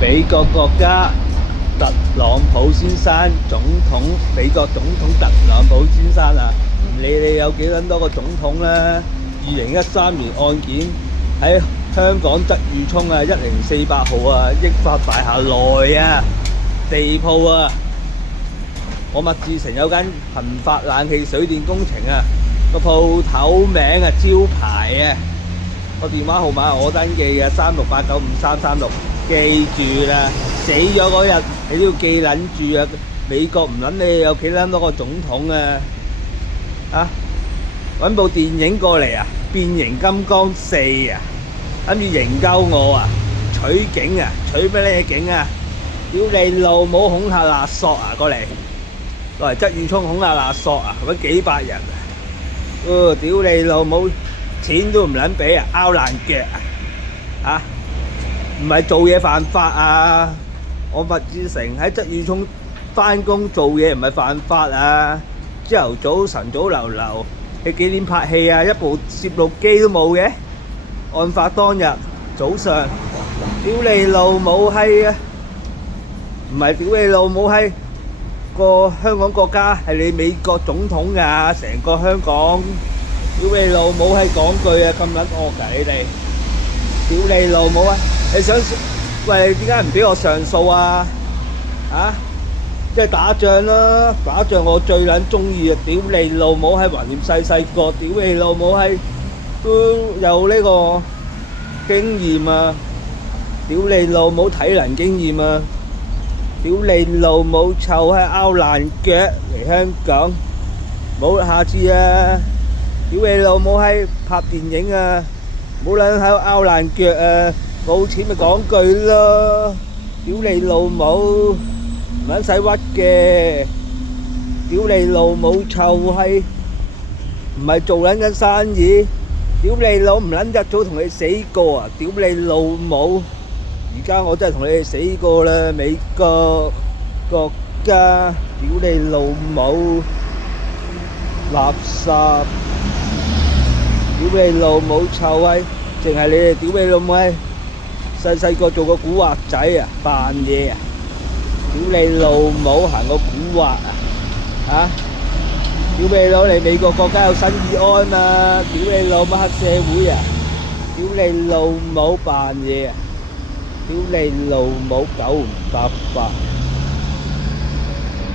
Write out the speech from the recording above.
美國國家特朗普先生總統，美國總統特朗普先生啊，唔理你有幾撚多個總統啦。2013年案件喺香港鰂魚涌啊1048號啊益發大廈內啊地鋪啊，我麥志成有間頻發冷氣水電工程啊，個鋪頭名啊招牌啊，個電話號碼係我登記嘅36895336，記住啦！死咗嗰日你都要記撚住啊！美國唔撚你有幾撚多個總統啊？啊！揾部電影過嚟啊！變形金剛4啊！諗住營救我啊！取景啊！取咩呢景啊？屌你老母恐嚇勒索啊！過嚟攞嚟鰂魚涌恐嚇勒索啊！揾幾百人啊！屌你老母！錢都唔撚俾啊！拗爛腳啊！啊！唔係做嘢犯法啊！我麥志成喺鰂魚涌返工做嘢唔係犯法啊！朝頭早晨早流流，你幾點拍戲啊？一部攝錄機都冇嘅。案發當日早上，屌你老母閪啊！唔係屌你老母閪，個香港國家係你美國總統㗎，成個香港。屌你老母閪講句啊，咁撚惡㗎你哋！屌你老母啊！你想喂點解唔俾我上訴啊？啊！即係打仗啦，打仗我最撚中意啊！屌你老母喺橫掂細個，屌你老母喺都有呢個經驗啊！屌你老母體能經驗啊！屌你老母臭閪拗爛腳嚟香港，冇下次啊！屌你老母喺拍電影啊！冇撚喺度拗爛腳啊！冇錢咪講句咯！屌你老母，唔撚使屈嘅！屌你老母臭閪，唔係做撚緊生意！屌你老唔撚一早同你死過啊！屌你老母！而家我真係同你哋死過啦！美國國家，屌你老母！垃圾！屌你老母臭閪！淨係你哋屌你老母閪！細個做個古惑仔啊，扮嘢啊！屌你老母行個古惑啊！嚇！屌你老你美國國家有新義安啊！屌你老母黑社會啊！屌你老母扮嘢啊！屌你老母9唔搭八！